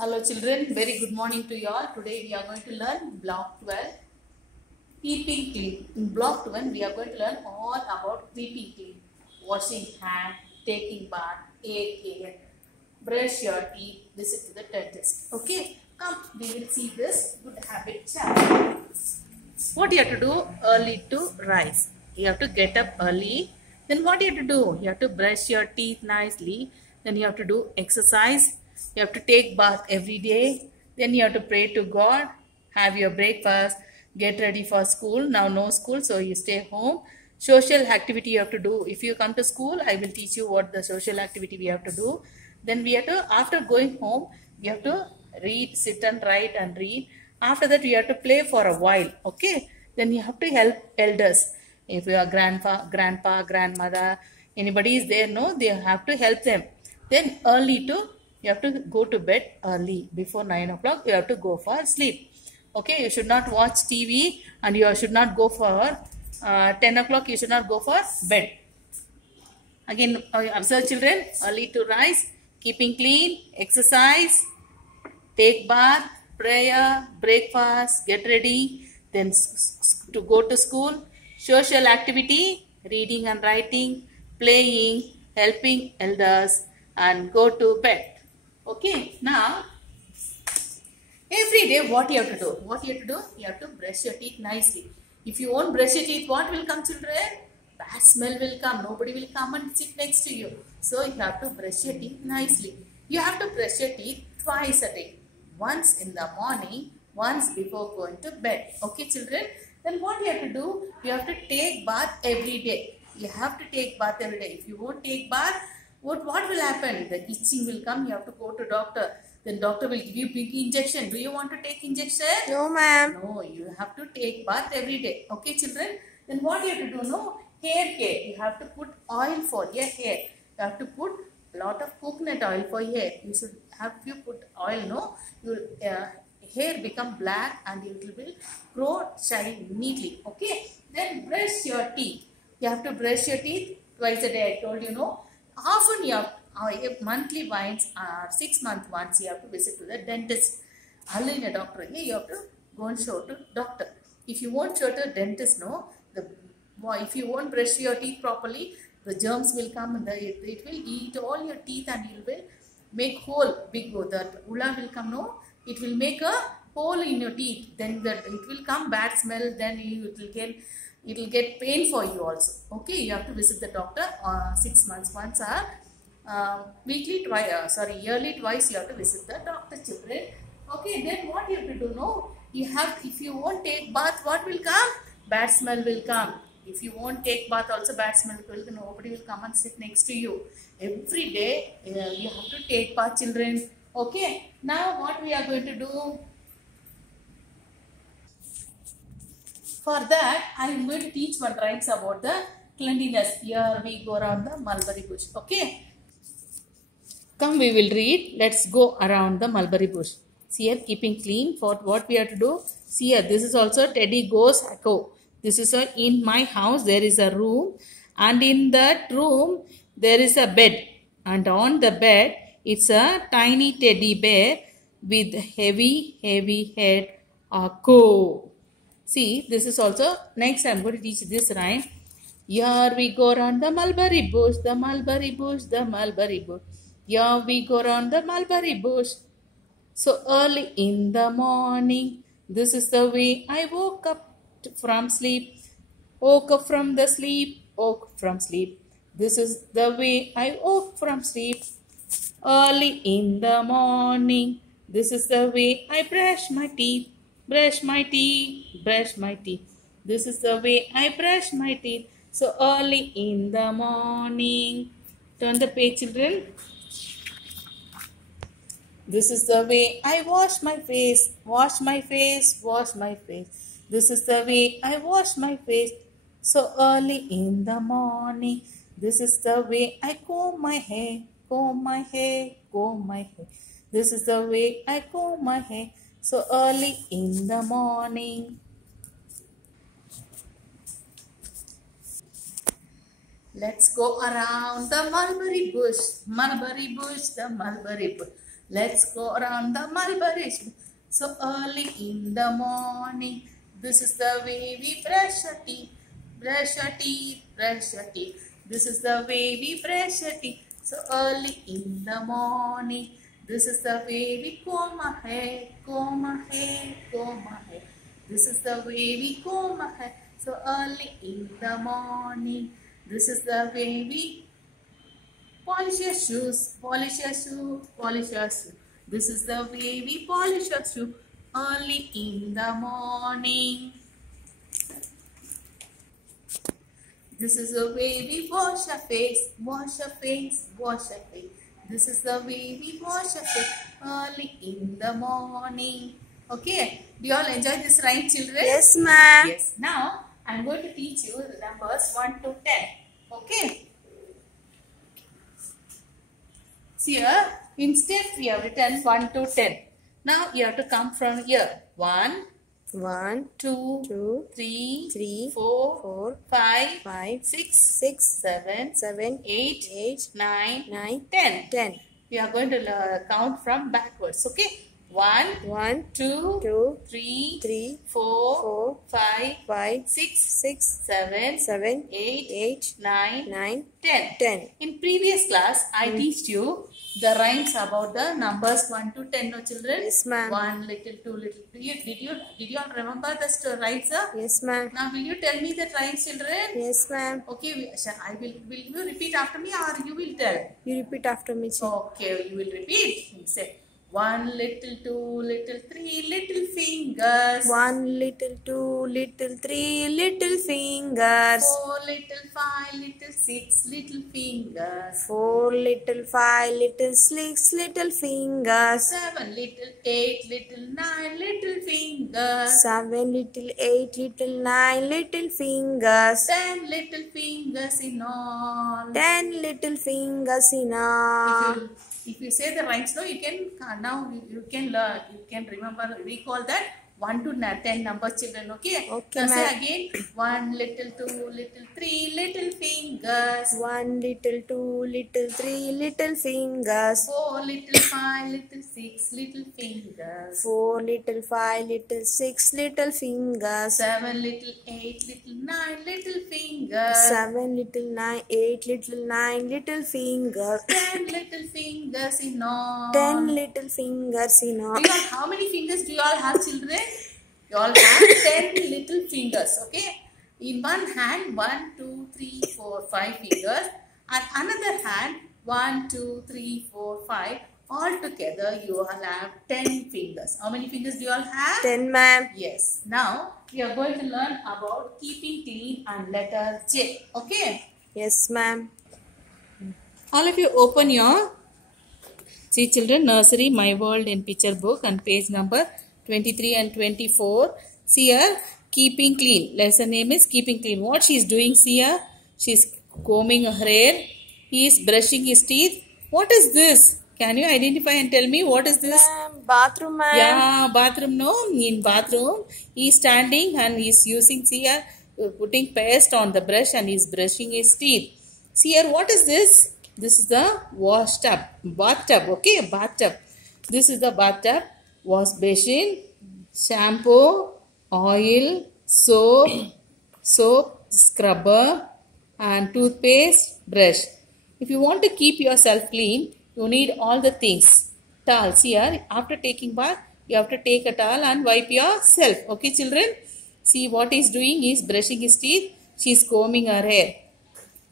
Hello children, very good morning to you all. Today we are going to learn block 12, keeping clean. In block 12 we are going to learn all about keeping clean, washing hand, taking bath, hair care, brush your teeth, visit to the dentist. Okay, come we will see this good habit chapter. What you have to do early to rise. You have to get up early. Then what you have to do? You have to brush your teeth nicely. Then you have to do exercise. You have to take bath every day. Then you have to pray to God. Have your breakfast. Get ready for school. Now no school, so you stay home. Social activity you have to do. If you come to school, I will teach you what the social activity we have to do. Then we have to, after going home, we have to read, sit and write and read. After that, we have to play for a while. Okay. Then you have to help elders. If your grandpa, grandmother, anybody is there, no, they have to help them. Then you have to go to bed early. Before 9 o'clock, you have to go for sleep. Okay. You should not watch TV and you should not go for 10 o'clock. You should not go for bed. Again, observe children, early to rise, keeping clean, exercise, take bath, prayer, breakfast, get ready, then to go to school, social activity, reading and writing, playing, helping elders, and go to bed. Okay, now, every day what you have to do? What you have to do? You have to brush your teeth nicely. If you won't brush your teeth, what will come, children? Bad smell will come. Nobody will come and sit next to you. So, you have to brush your teeth nicely. You have to brush your teeth twice a day. Once in the morning, once before going to bed. Okay, children? Then what you have to do? You have to take bath every day. You have to take bath every day. If you won't take bath, what will happen? The itching will come. You have to go to doctor. Then doctor will give you big injection. Do you want to take injection? No, ma'am. No, you have to take bath every day. Okay, children? Then what you have to do? No, hair care. You have to put oil for your hair. You have to put a lot of coconut oil for hair. You should have you put oil, no? Your hair become black and it will grow shine neatly. Okay? Then brush your teeth. You have to brush your teeth twice a day. I told you, no? Often you have monthly once or 6 months once you have to visit to the dentist. Only in a doctor, you have to go and show to doctor. If you won't show to dentist, no, if you won't brush your teeth properly, the germs will come and it will eat all your teeth and it will make hole big. That ula will come, no, it will make a hole in your teeth. Then it will come bad smell. Then it will get pain for you also. Okay, you have to visit the doctor 6 months once or yearly twice you have to visit the doctor, children. Okay, then what you have to do? No, if you won't take bath, what will come? Bad smell will come. If you won't take bath, also bad smell will come. Nobody will come and sit next to you. Every day you have to take bath, children. Okay, now what we are going to do? For that, I am going to teach one rhymes about the cleanliness. Here we go around the mulberry bush. Okay. Come, we will read. Let's go around the mulberry bush. See here, keeping clean. For what we have to do? See here, this is also Teddy Goes Echo. This is in my house. There is a room, and in that room there is a bed, and on the bed it's a tiny teddy bear with heavy head. Echo. See, this is also, next I am going to teach this rhyme. Here we go round the mulberry bush, the mulberry bush, the mulberry bush. Here we go round the mulberry bush. So early in the morning, this is the way I woke up from sleep. Woke up from the sleep, woke from sleep. This is the way I woke from sleep. Early in the morning, this is the way I brush my teeth. Brush my teeth, brush my teeth. This is the way I brush my teeth. So early in the morning. Turn the page, children. This is the way I wash my face. Wash my face, wash my face. This is the way I wash my face. So early in the morning. This is the way I comb my hair. Comb my hair, comb my hair. This is the way I comb my hair. So early in the morning. Let's go around the mulberry bush. Mulberry bush, the mulberry bush. Let's go around the mulberry. So early in the morning, this is the way we brush our teeth. Brush our teeth, brush our teeth. This is the way we brush our teeth. So early in the morning, this is the way we comb our hair, comb our hair, comb our hair. This is the way we comb our hair. So early in the morning, this is the way we polish your shoes, polish your shoe, polish your shoe. This is the way we polish our shoe early in the morning. This is the way we wash our face, wash our face, wash our face. This is the way we wash our face early in the morning. Okay, do you all enjoy this rhyme, children? Yes, ma'am. Yes. Now, I am going to teach you the numbers 1 to 10. Okay. See here, instead we have written 1 to 10. Now, you have to come from here. 1, 1, 2, 2, 3, 3, 4, 4, 5, 5, 6, 6, 7, 7, 8, 8, 9, 9, 10. 10. We are going to count from backwards. Okay. 1, 1, 2, 2, 3, 3, 4, 4, 5, 5, 6, 6, 7, 7, 8, 8, 9, 9, 10. 10. In previous class, I teach you the rhymes about the numbers 1 to 10, no children? Yes, ma'am. 1 little, 2 little. Did you all remember the rhymes, sir? Yes, ma'am. Now, will you tell me the rhymes, children? Yes, ma'am. Okay, will you repeat after me or you will tell? You repeat after me, Chi. Okay, you will repeat. You say 1 little, 2 little, 3 little fingers. 1 little, 2 little, 3 little fingers. 4 little, 5 little, 6 little fingers. 4 little, 5 little, 6 little fingers. 7 little, 8 little, 9 little fingers. 7 little, 8 little, 9 little fingers. 10 little fingers in all. 10 little fingers in all. If you say the rhymes, no, you can now you can learn, you can remember, recall that 1 to 10 numbers, children. Okay. Okay, Now say ma'am. again 1 little, 2 little, 3 little fingers. 1 little, 2 little, 3 little fingers. 4 little, 5 little, 6 little fingers. 4 little, 5 little, 6 little fingers. 7 little, 8 little, 9 little fingers. 7 little, 9, 8 little, 9 little fingers. 10 little fingers in all. 10 little fingers in all. How many fingers do you all have, children? You all have 10 little fingers. Okay. In one hand, 1, 2, 3, 4, 5 fingers. And another hand, 1, 2, 3, 4, 5. All together, you all have 10 fingers. How many fingers do you all have? 10, ma'am. Yes. Now, we are going to learn about keeping clean and letter J. Okay. Yes, ma'am. All of you open your, see children, nursery, my world in picture book and page number 23 and 24. See here, keeping clean. Lesson name is keeping clean. What she is doing, see here, she is combing her hair. He is brushing his teeth. What is this? Can you identify and tell me what is this? Bathroom, ma'am. Yeah, bathroom, no. In bathroom, he is standing and he is using, see here, putting paste on the brush and he is brushing his teeth. See here, what is this? This is the wash tub, bathtub, okay, bathtub. This is the bathtub, wash basin, shampoo, oil, soap, scrubber and toothpaste, brush. If you want to keep yourself clean, you need all the things. Towel, see here, after taking bath, you have to take a towel and wipe yourself, okay children? See what he is doing, he is brushing his teeth, she is combing her hair.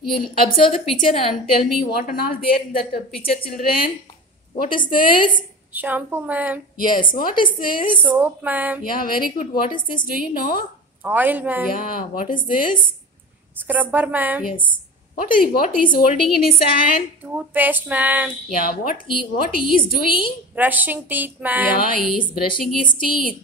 You observe the picture and tell me what and all there in that picture, children. What is this? Shampoo, ma'am. Yes, what is this? Soap, ma'am. Yeah, very good. What is this? Do you know? Oil, ma'am. Yeah, what is this? Scrubber, ma'am. Yes. What is holding in his hand? Toothpaste, ma'am. Yeah, what he is doing? Brushing teeth, ma'am. Yeah, he is brushing his teeth.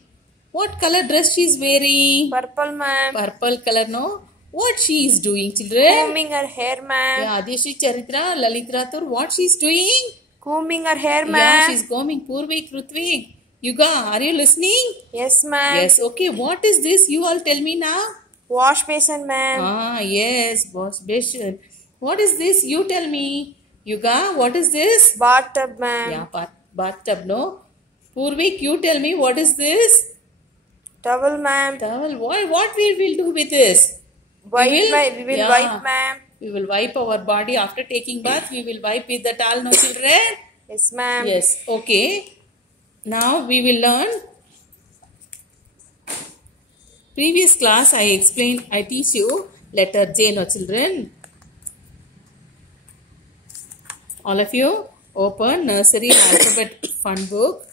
What color dress she is wearing? Purple, ma'am. Purple color, no? What she is doing, children? Combing her hair, ma'am. Yeah, Adeshri Charitra, Lalitra Tur, what she is doing? Combing her hair, ma'am. Yeah, she is combing. Purvik, Rutvik. Yuga, are you listening? Yes, ma'am. Yes, okay. What is this? You all tell me now. Wash basin, ma'am. Ah, yes, wash basin. What is this? You tell me. Yuga, what is this? Bathtub, ma'am. Yeah, bathtub, no? Purvik, you tell me what is this? Towel, ma'am. Towel. Why? What we will do with this? Wipe, ma'am. We will yeah, wipe, ma'am. We will wipe our body after taking bath. We will wipe with the towel, no children? Yes, ma'am. Yes. Okay. Now we will learn. Previous class I explained, I teach you letter J, no children? All of you open nursery alphabet fun book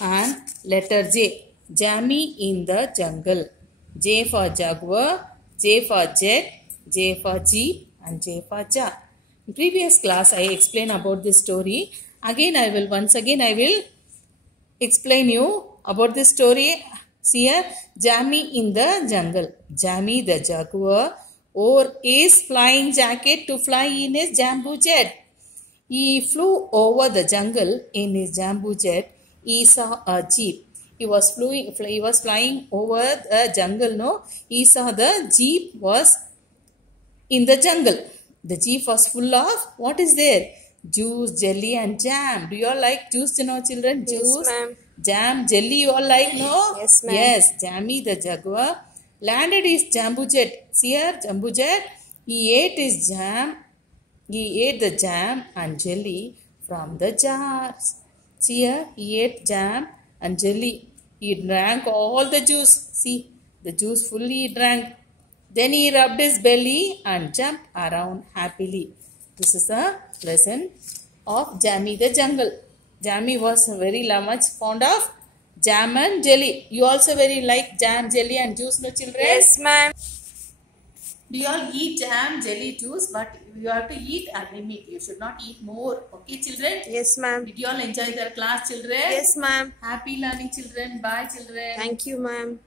and letter J. Jammy in the jungle. J for jaguar, J for jet, J for jeep and J for jar. In previous class I explained about this story. Once again I will explain you about this story. See here, Jammy in the jungle. Jammy the jaguar wore his flying jacket to fly in his jumbo jet. He flew over the jungle in his jumbo jet. He saw a jeep. He was flying over the jungle. No, he saw the jeep was in the jungle. The jeep was full of what is there? Juice, jelly, and jam. Do you all like juice, you know, children? Juice, Yes, ma'am. jam, jelly. You all like, no? Yes, ma'am. Yes. Jammy the jaguar landed his jumbo jet. See here, jumbo jet. He ate his jam. He ate the jam and jelly from the jars. See here, he ate jam and jelly. He drank all the juice. See, the juice fully he drank. Then he rubbed his belly and jumped around happily. This is a lesson of Jammy the jungle. Jammy was very much fond of jam and jelly. You also very like jam, jelly and juice, no children? Yes, ma'am. Do you all eat jam, jelly, juice? But you have to eat at limit. You should not eat more. Okay, children? Yes, ma'am. Did you all enjoy their class, children? Yes, ma'am. Happy learning, children. Bye, children. Thank you, ma'am.